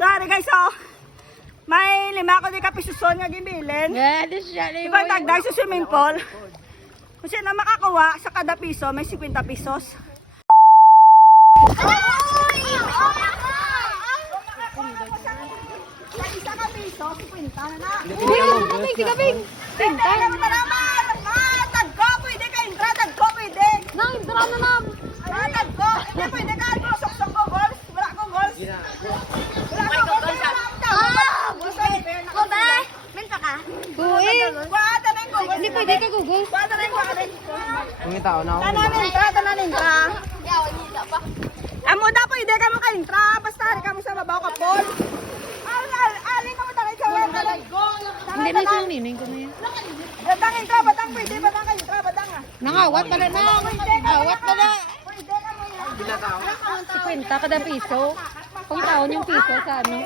Sorry guys, oh. May 5 ko di kapisuson nga gibilin. Diba tagday sa swimming pool? Kung sino makakuha sa kada piso, may 50 pesos. Sa isa ka piso, 50 na na. Gabing! Pinta! Tagko, pwede ka intra, tagko, pwede. Nang, intara na nam! Tagko, hindi pwede ka, sok-sok ko goals. Wala ko goals. Wala ko goals. Ko ba? Minta ka? Uy! Wala na yung goals. Hindi pwede ka Google. Wala na yung goals. Ang tao na ako. Tanan intra. Yawan nila pa. Amo da pwede ka maka-intra, basta hari ka mo sa babaw ka pol. Alin ka mo tayo sa wala. Hindi na siyang nining ko na yan. Batang intra, batang pwede, batang ka intra, batang ah. Nangawat pala na! Nangawat pala! Pwede ka mo yan. 50 kada piso. Kung taon yung piso sa ano?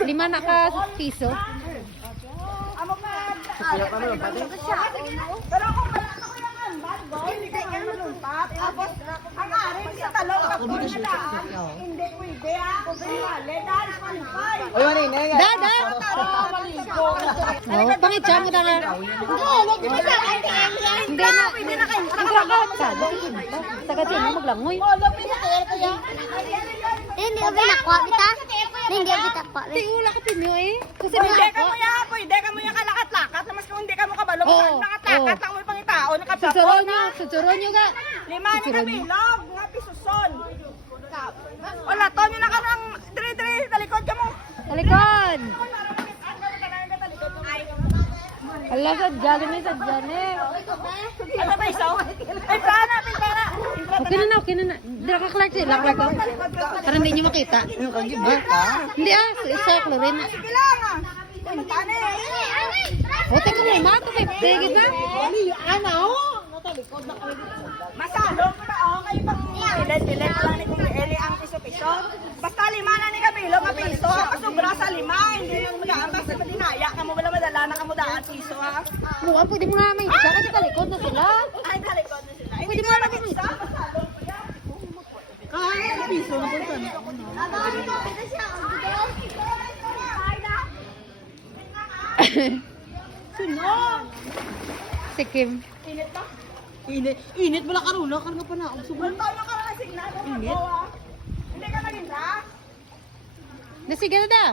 5 na ka piso. Amo pa. Pero kung wala na ko yung ambal, hindi ka malumpat. Tapos, ang arin sa talong ka po hindi pwede ah. Wale, dahil malipay. Oy, mani, nene. Dada! Oh, pangitsa mo na nga. Hindi na. Pwede na kayo. Ang kakahat ka. Taga sino maglangoy. Hindi ka binakwa, bita? Hindi ka binakwa, Di bita? ula ka pinyo eh. Kasi Pwede ka mo yan kalakat-lakat. Namas kung hindi ka mo kabalo, Oo, lakat-lakat oo. lang mo yung pangitao. Susuron nyo ka. Lima ni kabilog, nga pisuson. Wala, to nyo na ka ng diri-diri, talikod ka mo. Talikod! Ala, sadya ni sadya ni. Ano ba isaw? Ay, sana. Okay na na, okay na na. Dira ka Clark sila, Clark ko. Para hindi nyo makita. Ano ka, gibot ka? Hindi ah, isa klorin. Sige lang ah. Tane. O, teka mo, mga ito, bigit na. Masalong pa ako kayo pang bilet ko lang ni Kung Eli ang piso-piso. Basta 5 na ni kabilog nga piso. Ang sobra sa 5. Hindi yung magaan. Basta madinaya ka mo. Wala madala na ka mo daan piso ha. Buwan, pwede mo nga may isa kasi talikod na sila. Ay, talikod na sila. Pwede mo nga may isa. Masalong pa yan. Kahit piso na po ka. Si Kim. Init wala karuna, karga pa na. Wala tayo na karang signal. Init. Hindi ka nag-intra? Nasiga na da.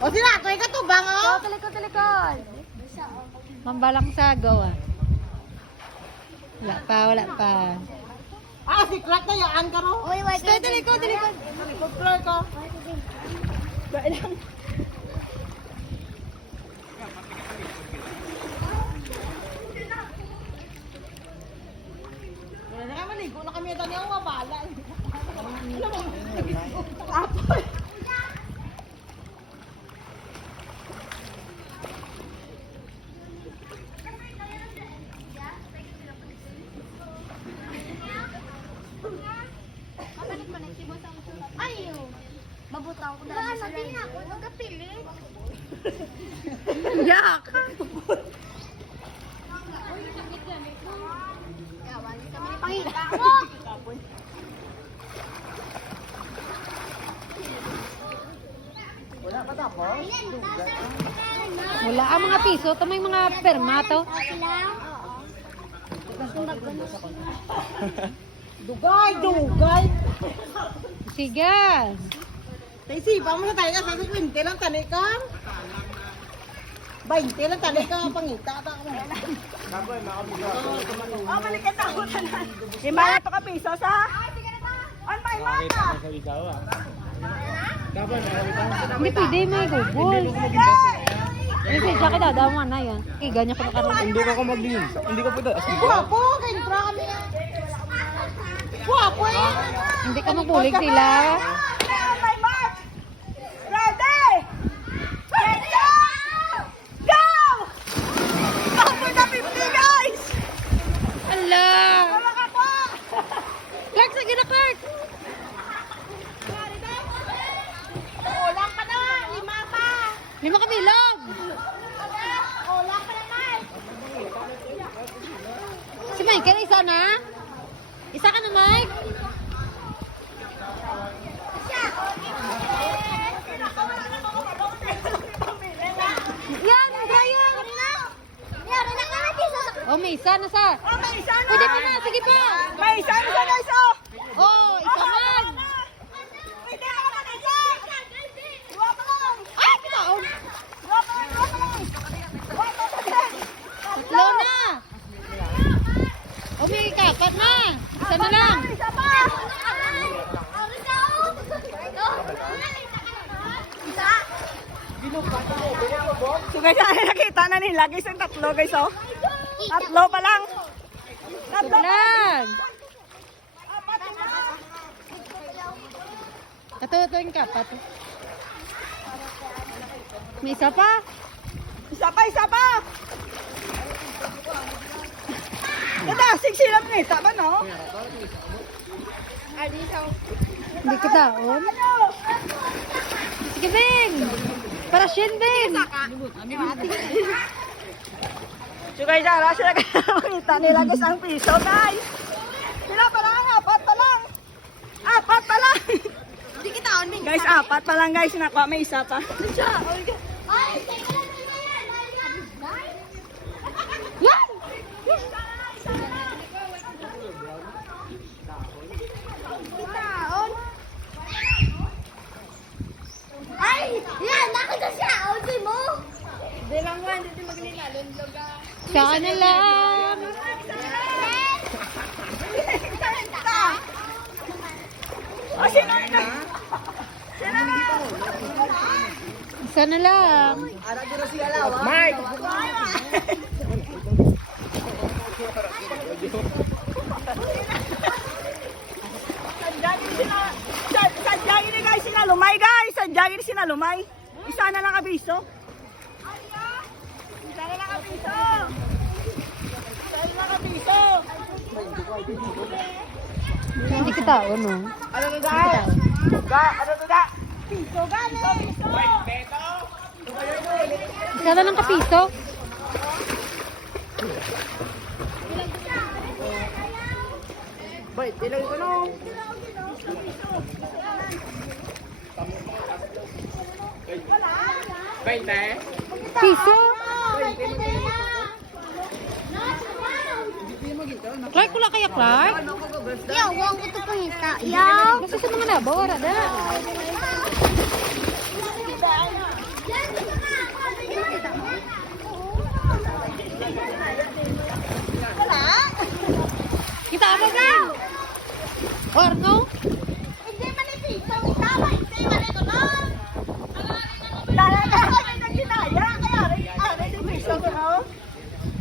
O sila, ako ay katubang o. Talikod. Mambalang sago ah. Wala pa. Ah, si Clark na yaan ka ro. Uy, wait, wait. Talikod. Likod Clark ka. Wala na kami, ligo na kami. Tanya ko, mabala. Apoy. Ay, mabutaw ko dahil sa rin. Ako, nagkapilit. Yak. Yawan, kami ni pangita mo. Wala pa tapos. Wala ang mga piso. Tamay mga permato. Dugay. Sigas. Tay sipa mo sa tayo ka, sa 20 lang tani ka. 20 lang tani ka, pangita ka mo. Oh, balikan na ako tanan. 5 na to ka piso sa? On my mata. Hindi pwede may Google. Kasi siya kita daw na yan. Ganyan ko na karoon. Hindi ko magdingin. Hindi ko pwede. Guwapo, kay Indra kami. Guwapo eh. Hindi ka mabulig sila. On my mark. Ready? Ready? Go! Go for the 50 guys! Ala! Wala ka po! Clark, sige na Clark! Ulang pa na, 5 pa. 5 kabilog! Ulang pa naman. Si Michael, isa na? Isa ka na, Mike? Siya. isa na sa. Oh, may isa na. Pwede pa na, sige pa. May isa na sa guys, oh. Oh, isa man. Pwede na naman isa. Dua pa lang. Ay, kitaon. Dua pa lang, dua pa lang. Dua pa lang. Tatlo na. Oh, may kapat na. Isa na lang. Isa pa. So guys, nakita na nila guys yung tatlo guys, oh. Tatlo pa lang. Tatlo pa lang. Lang. Apat na. Ito yung kapat. May isa pa. Isa pa, isa pa. Ganda, siksilam nita ba, no? Hindi kitaon. Ano? Sige, Bing. Para Shin, Bing. So guys, ara sila makita nila guys ang piso, guys. Sila pa lang, apat pa lang. Apat pa lang. Hindi kita on, Ming. Guys, apat pa lang guys. Nakuha, may isa pa. Ay, teka lang, Yan! Ay! Yan! Nakita siya! Audi mo! Saka na lang. O, sino ito? Sino na? Isa na lang. Mike! Sadyang ini guys sinalumay guys. Sadyang ini sinalumay. Isa na lang abiso. Isa na lang abiso. Isa na lang abiso. Hindi kitaon, no? Ano to da? Ano to da? Piso gani. Piso. Isa na lang kapiso. Boy, tilang ko no. Piso. Clark, wala kaya Clark? Yaw, huwag ko ito pangita. Yaw! Basta sa mga nabaw, wala na. Kita apa kan? Warno? Hindi man ni piso, tama hindi man ito no. Dala na may nagkinaya kaya ari si piso ko no.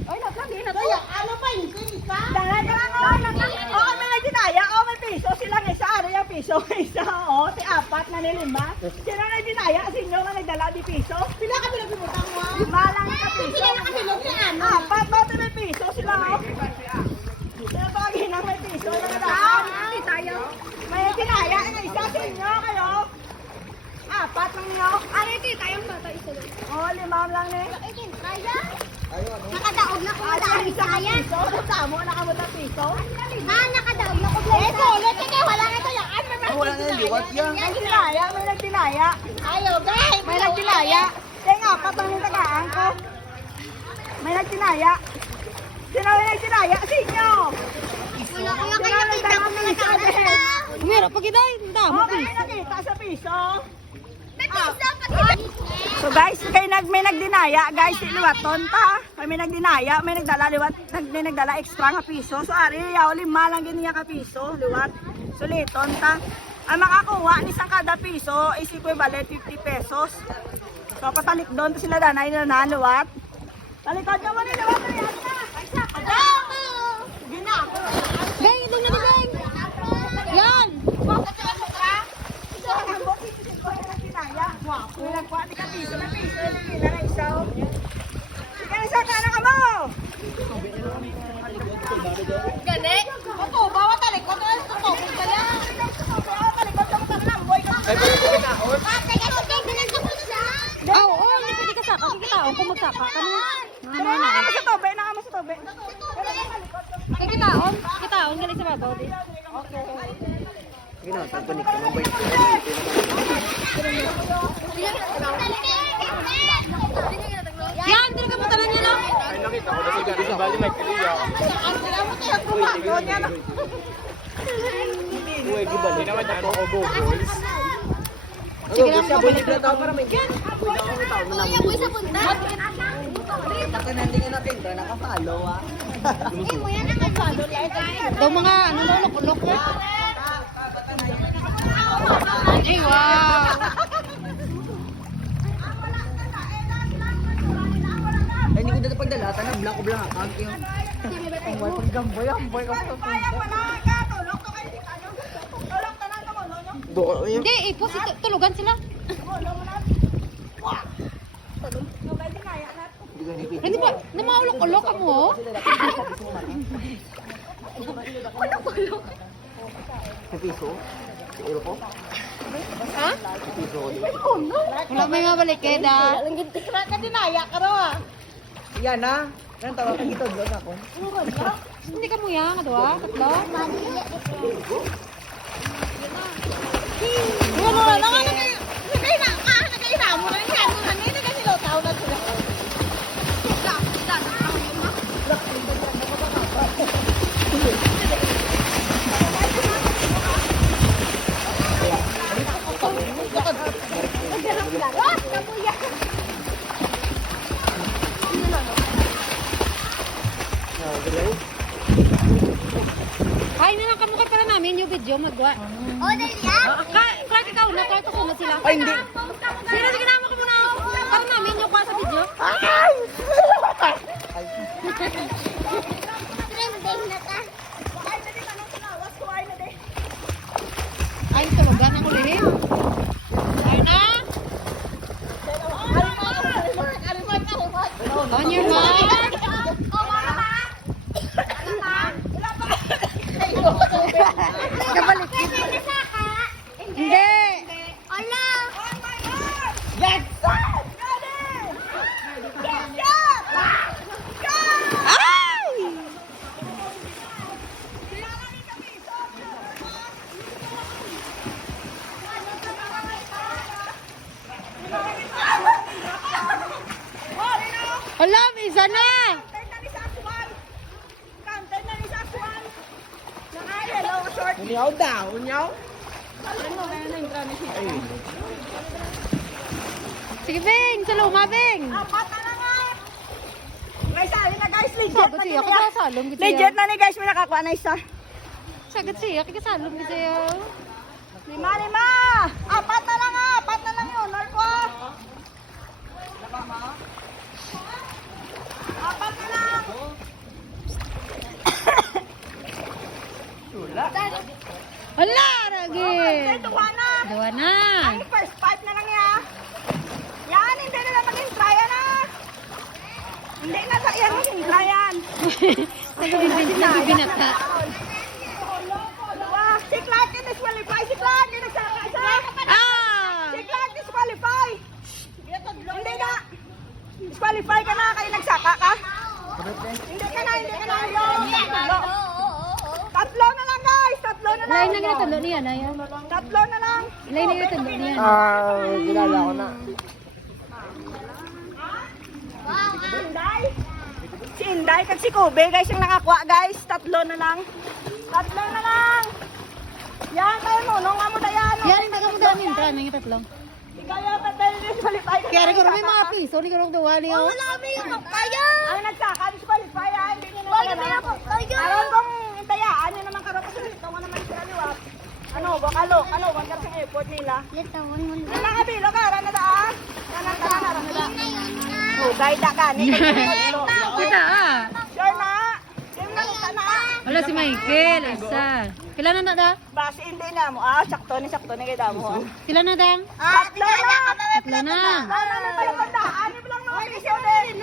Oy, naglagi na to. Ano pa hindi ka? Dala ka lang oh. Oh, may nagkinaya. Oh, may piso sila ng isa, ari ang piso isa. Oh, si apat na ni lima. Sino nagkinaya? Sino nga nagdala di piso? Pila ka pinagputang mo? Lima lang ka piso. Pila ka silog ni ano? Apat ba may piso sila oh. Sino ba ginang may piso na nadaan? Tayo. May nagkinaya na isa sa inyo kayo. Apat lang niyo. Ano ito? Tayong bata isa lang. Oh, limam lang ni. Kaya? Nakadaog na ko Ano sa ang isa Ayan. piso? Tamo na kamo na piso? Nakadaog na ko sa Ito, ulit ka wala nga ito yan. Wala nga yung liwat yan. May nagtinaya, may nagtinaya. Ayaw, guys. May nagtinaya. Kaya nga, patang yung tagaan ko. May nagtinaya. Sino may nagtinaya? Sinyo! Wala ko yung kaya kita ko na nakakasta. Meron pa kita, hindi Oh, mo may piso. nakita sa piso. May pisa pa So guys, kay may nagdinaya, guys, liwaton ta. May nagdinaya, may nagdala liwat, may nagdala extra nga piso. So ari, yaw lima lang giniya ka piso, liwat. So liton ta. Ang makakuha ni sang kada piso is equivalent 50 pesos. So patalik doon to sila danay na liwat. Talikod naman ni liwat na yan na. Sige na. Beng, ito na ni Beng. Yan. Gani? Opo, bawat talikod. Ano ito? Tokong ka lang. Oo, hindi pwede ka saka. Sige kitaon, kung magsaka ka na. Nakama sa tobe, nakama sa tobe. Kaya kitaon, kitaon, galing sa babaw. Di. Yan, dito ka putalan niya na. Ay, nakita ko na si Gary sa bali, may kaliya. Sige lang po, balik Kuya, boy, sa punta. Eh, kuya, nakapalo. daw mga ano daw, lok-lok na. Ay, wow! Ay, hindi ko dito pagdala. Tanang blanco blanc account yun. Kaya wala ka, tulog to kayo dito. Tulog tanan ka mo, no? Hindi, ipos, tulugan sila. Nobay dinaya na. Hindi ba, na maulok-ulok ka mo? Sa piso? Sa euro ko? Ha? Sa piso ko dito. Wala may mabalik eh, da. Ka dinaya ka ro ah. Yan na. Yan tawag ka dito. Doon ako. Hindi ka mo yan, kadwa, katlo. Ay, na lang kamukha pala namin yung video, magwa. Oh, dali ah. Clark, ikaw na, Clark, ako na sila. Ay, hindi. Sino, sige na, mukha muna. Para namin yung kwa sa video. Trending na ta. Ay, tulugan ang ulihin. Ay na. On your mark. Kabalik. Hindi. Ala. Hala, may isa na. Unyaw daw. Unyaw. Sige, Bing. Sa luma, Bing. Sagot siya. Kasalom ko Legit siya. na ni guys, may nakakuha na isa. Sagot siya. Kasalom ko siya. Lima! Apat na lang yun. Norpo! Apat na lang! Hala, Ragi. Dua na! Dua na. Ang first five na lang yan. Yan, hindi na lang maging tryan na. Hindi na sa yan maging tryan. Nagbibinata. Dua. Si Clark din disqualify. Si Clark din nagsaka isa. Ah! Si Clark disqualify. Hindi na. Disqualify ka na kayo nagsaka ka. Hindi ka na. Tatlo na lang guys. Tatlo na lang. Lain na ginatulo niya na yan. Tatlo na lang. Lain na ginatulo niya. Gilala ko na. Inday. Si Inday at si Kobe guys yung nakakuha guys. Tatlo na lang. Yan tayo mo. Nung amo dayan. Yan, hindi ka mo dami yung tran. Ang itatlo. Ikaw yung patay disqualify. Kaya rin ko rin may mga piso. Hindi ko rin duwa niyo. Wala kami yung kayo. Ang nagsaka disqualify ah. Hindi nyo Wala na kami yung kayo. aron kong dayaan nyo naman karoon kasi ito mo naman sila niwa. Ano, bakalo. Ano, wag ka sa airport nila. Litawan mo na. Ang mga bilo ka, rana daan. Rana daan. Yun na yun na. Oh, guide ka ni. Kita ah. Sure na. Sure na ka na. Wala si Michael. Isa. Kailan na da? Base hindi na mo. Sakto ni kay damo. Kailan na dang? Tatlo na. Tatlo na. Ano na tayo bandaan? Ano lang naman kasi din.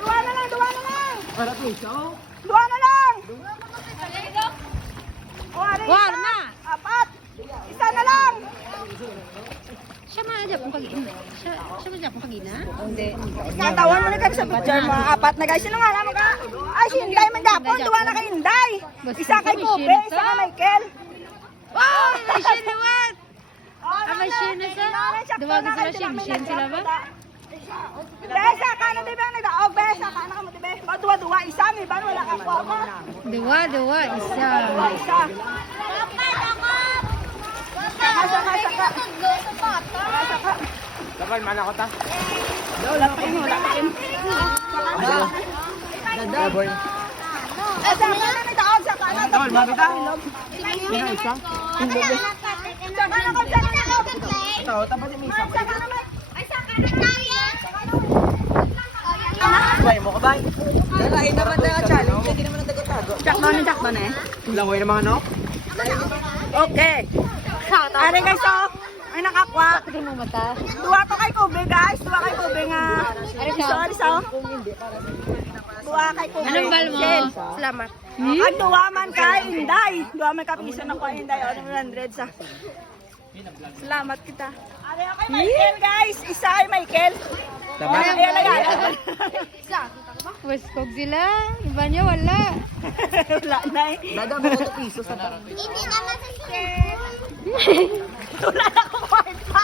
Duwa na lang. Para piso? Duwa na lang. War na. Apat. Isa na lang. Siya man aja pong kagina. Siya man aja pong kagina? Hindi. Katawan mo na kami sa picture mga apat na guys. Sino nga naman ka? Ay, si Inday man gapon. Duwa na kay Inday. Isa kay Kobe, isa kay Michael. Wow! May siya na what? Oh, Ah, may share na sa? Duwagin sila, share sila ba? Besa ka na diba nagdaog besa ka na mo diba? Duwa isa may ban wala ka po ako. Dua, isa. Isa. Saka. Dapat mana ko ta. Wala pa yun. Dada. Boy. Eh, saka na may taon. Saka na. Tol, mabita. Saka na ko sa Ito, tapos yung isa. Saka na may. Ay, saka na tayo. Bay mo ka bay. Dalahin naman na challenge. Hindi naman nagtatago. Chakman eh. Langoy na mga no? Okay. Ari guys, so, ay nakakwak. Pati mo mata. Duwa to kay Kube guys. Duwa kay Kube nga. Sorry so. Duwa kay Kube. Anong bal mo? Salamat. Ang duwa man kay Inday. Duwa man kapiso na ko ay Inday. O, 100 sa. Salamat kita. Ari kay Michael guys. Isa kay Michael. Tama. Ayan lagay. Weskog sila. Iba niya wala. Wala na eh. Dada mo ko piso sa ta. Hindi naman sa Wala na ko kwarta.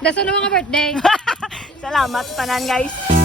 Daso na mga birthday. Salamat panan guys.